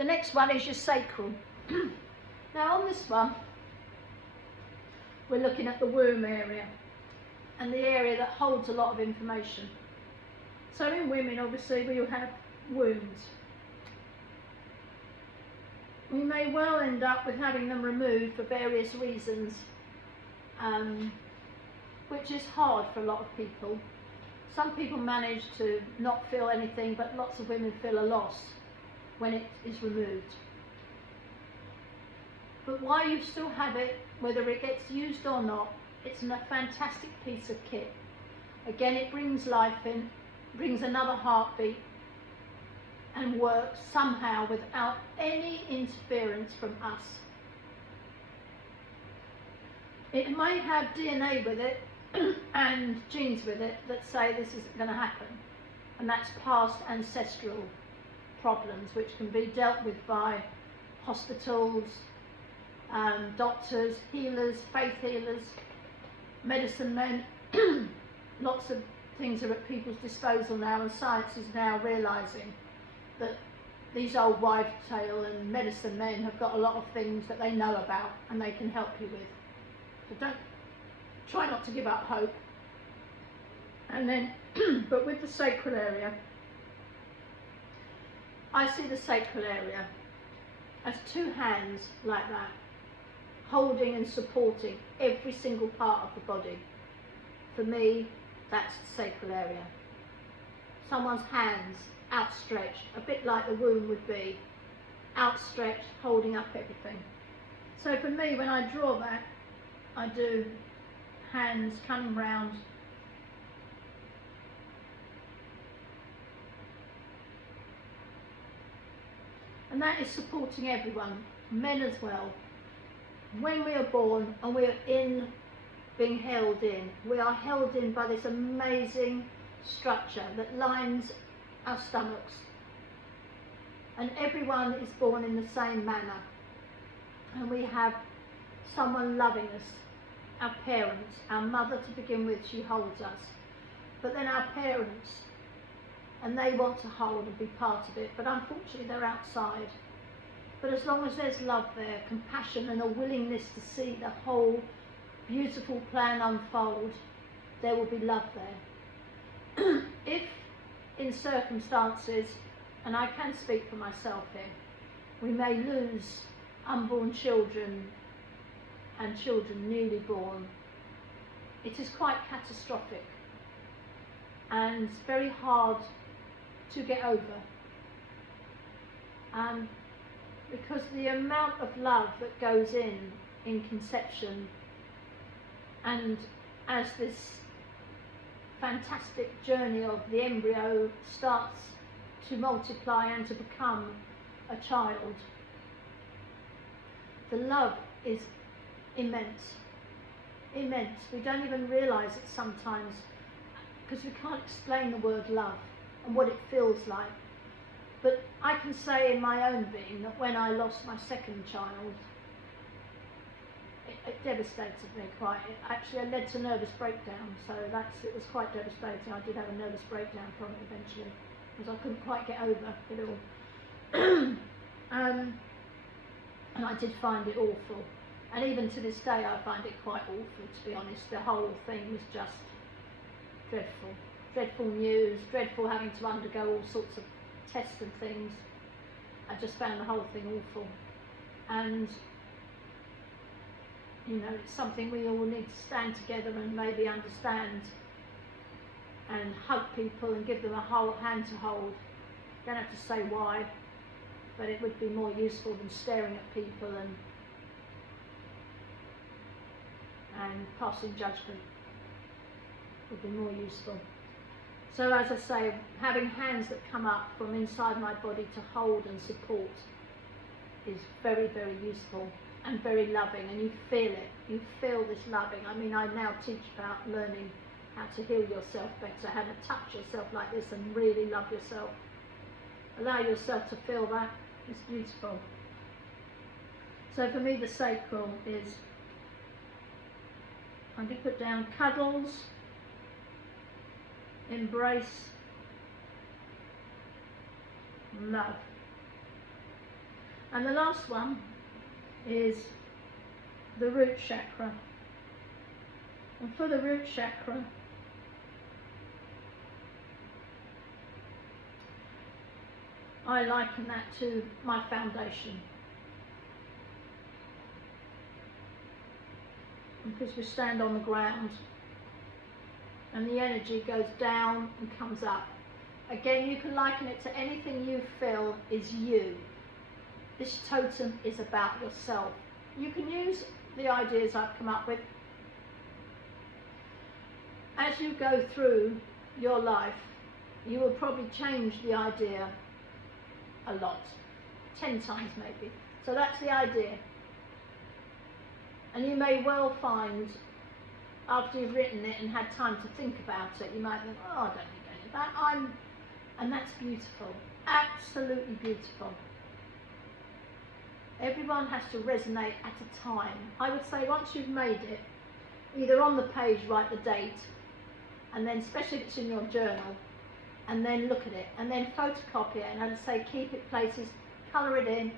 The next one is your sacral. Now on this one, we're looking at the womb area and the area that holds a lot of information. So in women, obviously, we have wombs. We may well end up with having them removed for various reasons, which is hard for a lot of people. Some people manage to not feel anything, but lots of women feel a loss when it is removed. But while you still have it, whether it gets used or not, it's a fantastic piece of kit. Again, it brings life in, brings another heartbeat, and works somehow without any interference from us. It may have DNA with it and genes with it that say this isn't going to happen, and that's past ancestral problems which can be dealt with by hospitals, doctors, healers, faith healers, medicine men. Lots of things are at people's disposal now, and science is now realising that these old wives' tale and medicine men have got a lot of things that they know about and they can help you with. So try not to give up hope. And then, but with the sacral area, I see the sacral area as two hands like that, holding and supporting every single part of the body. For me, that's the sacral area. Someone's hands outstretched, a bit like the womb would be, outstretched, holding up everything. So for me, when I draw that, I do hands coming round, and that is supporting everyone, men as well. When we are born and we are being held in, we are held in by this amazing structure that lines our stomachs, and everyone is born in the same manner, and we have someone loving us, our parents, our mother to begin with, she holds us, but then our parents, and they want to hold and be part of it, but unfortunately they're outside. But as long as there's love there, compassion and a willingness to see the whole beautiful plan unfold, there will be love there. If in circumstances, and I can speak for myself here, we may lose unborn children and children newly born, it is quite catastrophic and very hard to get over, because the amount of love that goes in conception, and as this fantastic journey of the embryo starts to multiply and to become a child, the love is immense, immense. We don't even realise it sometimes because we can't explain the word love and what it feels like. But I can say in my own being that when I lost my second child, it devastated me quite. Actually, it led to nervous breakdown, so it was quite devastating. I did have a nervous breakdown from it eventually, because I couldn't quite get over it all. And I did find it awful. And even to this day, I find it quite awful, to be honest. The whole thing was just dreadful. Dreadful news, dreadful having to undergo all sorts of tests and things. I just found the whole thing awful. And you know, it's something we all need to stand together and maybe understand and hug people and give them a whole hand to hold. Don't have to say why, but it would be more useful than staring at people and passing judgment. Would be more useful. So as I say, having hands that come up from inside my body to hold and support is very, very useful and very loving, and you feel it. You feel this loving. I mean, I now teach about learning how to heal yourself better, how to touch yourself like this and really love yourself. Allow yourself to feel that. It's beautiful. So for me, the sacral is, I'm going to put down cuddles, embrace, love. And the last one is the root chakra. And for the root chakra, I liken that to my foundation. Because we stand on the ground and the energy goes down and comes up. Again, you can liken it to anything you feel is you. This totem is about yourself. You can use the ideas I've come up with. As you go through your life, you will probably change the idea a lot, 10 times maybe. So that's the idea. And you may well find, after you've written it and had time to think about it, you might think, oh, I don't think any of that. And that's beautiful, absolutely beautiful. Everyone has to resonate at a time. I would say once you've made it, either on the page write the date, and then especially if it's in your journal, and then look at it, and then photocopy it, and I'd say keep it places, colour it in,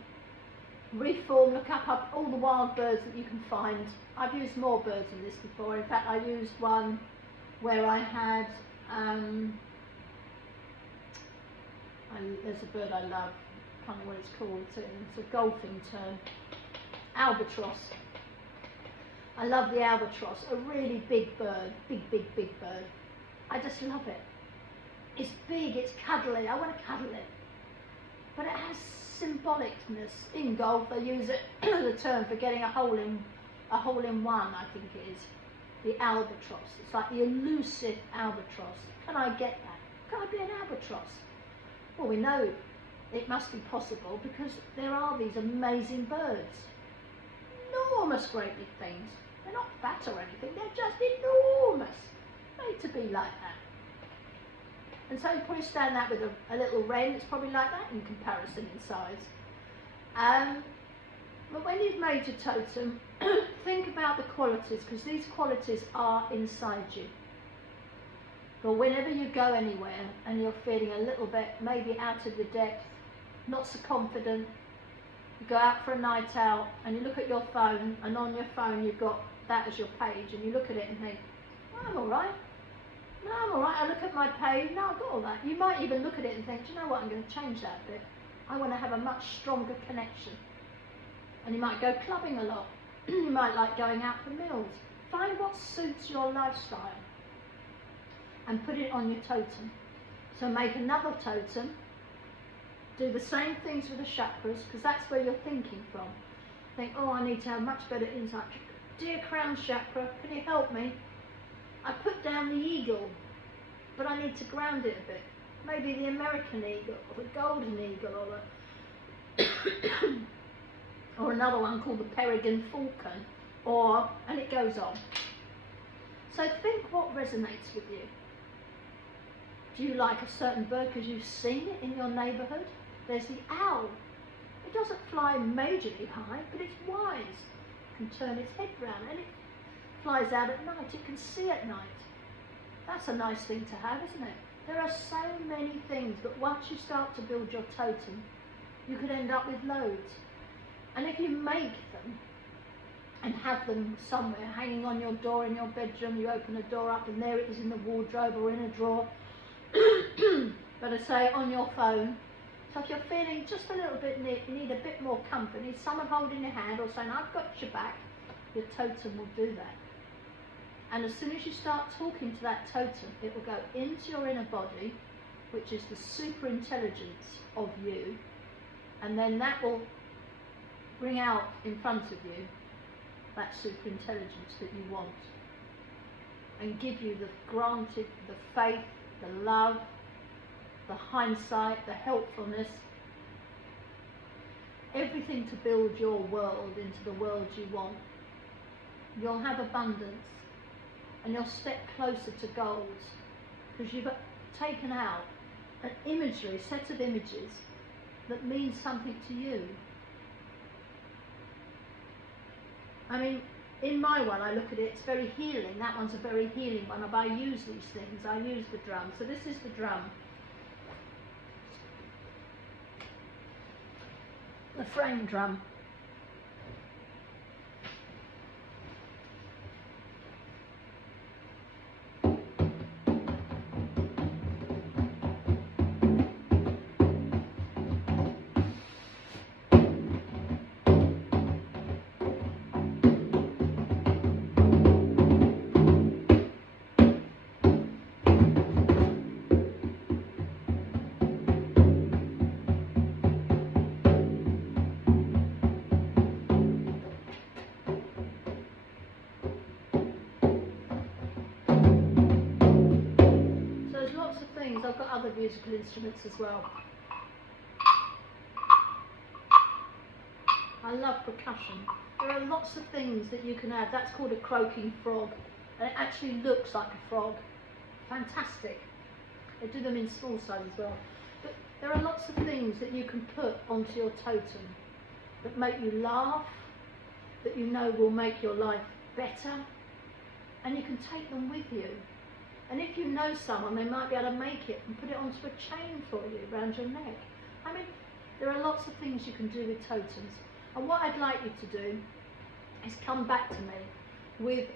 reform, look up all the wild birds that you can find. I've used more birds than this before. In fact, I used one where I had, there's a bird I love, I can't remember what it's called, it's a golfing tern, albatross. I love the albatross, a really big bird, big bird. I just love it. It's big, it's cuddly, I want to cuddle it. But it has symbolicness. In golf they use it, the term for getting a hole in one, I think it is. The albatross. It's like the elusive albatross. Can I get that? Can I be an albatross? Well, we know it must be possible because there are these amazing birds. Enormous, great big things. They're not fat or anything, they're just enormous. Made to be like that. And so you probably stand that with a little wren, it's probably like that in comparison in size. But when you've made your totem, think about the qualities, because these qualities are inside you. But whenever you go anywhere and you're feeling a little bit maybe out of your depth, not so confident, you go out for a night out and you look at your phone, and on your phone you've got that as your page, and you look at it and think, oh, I'm all right. No, I'm all right. I look at my page, no, I've got all that. You might even look at it and think, do you know what, I'm going to change that a bit. I want to have a much stronger connection. And you might go clubbing a lot. You might like going out for meals. Find what suits your lifestyle and put it on your totem. So make another totem. Do the same things with the chakras, because that's where you're thinking from. Think, oh, I need to have much better insight. Dear crown chakra, can you help me? I put down the eagle, but I need to ground it a bit. Maybe the American eagle, or the golden eagle, or the or another one called the peregrine falcon, and it goes on. So think what resonates with you. Do you like a certain bird because you've seen it in your neighbourhood? There's the owl. It doesn't fly majorly high, but it's wise. It can turn its head round, and it flies out at night. It can see at night. That's a nice thing to have, isn't it? There are so many things, but once you start to build your totem, you could end up with loads. And if you make them and have them somewhere hanging on your door in your bedroom, you open a door up and there it is in the wardrobe or in a drawer. But I say on your phone. So if you're feeling just a little bit, you need a bit more company, someone holding your hand or saying, I've got your back, your totem will do that. And as soon as you start talking to that totem, it will go into your inner body, which is the super intelligence of you, and then that will bring out in front of you that super intelligence that you want, and give you the granted, the faith, the love, the hindsight, the helpfulness, everything to build your world into the world you want. You'll have abundance, and you'll step closer to goals, because you've taken out an imagery, a set of images that means something to you. I mean, in my one, I look at it, it's very healing. That one's a very healing one. If I use these things, I use the drum. So this is the drum. the frame drum. I've got other musical instruments as well. I love percussion. There are lots of things that you can add. That's called a croaking frog, and it actually looks like a frog. Fantastic. They do them in small size as well. But there are lots of things that you can put onto your totem that make you laugh, that you know will make your life better, and you can take them with you. And if you know someone, they might be able to make it and put it onto a chain for you around your neck. I mean, there are lots of things you can do with totems. And what I'd like you to do is come back to me with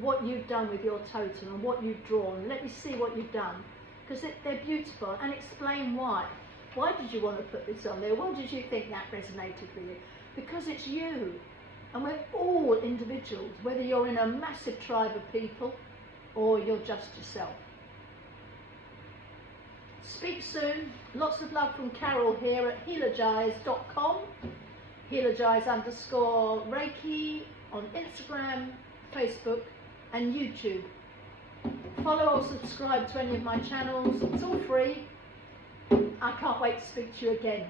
what you've done with your totem and what you've drawn. Let me see what you've done, because they're beautiful, and explain why. Why did you want to put this on there? Why did you think that resonated with you? Because it's you, and we're all individuals, whether you're in a massive tribe of people or you're just yourself. Speak soon. Lots of love from Carol here at healergize.com. Healergize_Reiki on Instagram, Facebook and YouTube. Follow or subscribe to any of my channels. It's all free. I can't wait to speak to you again.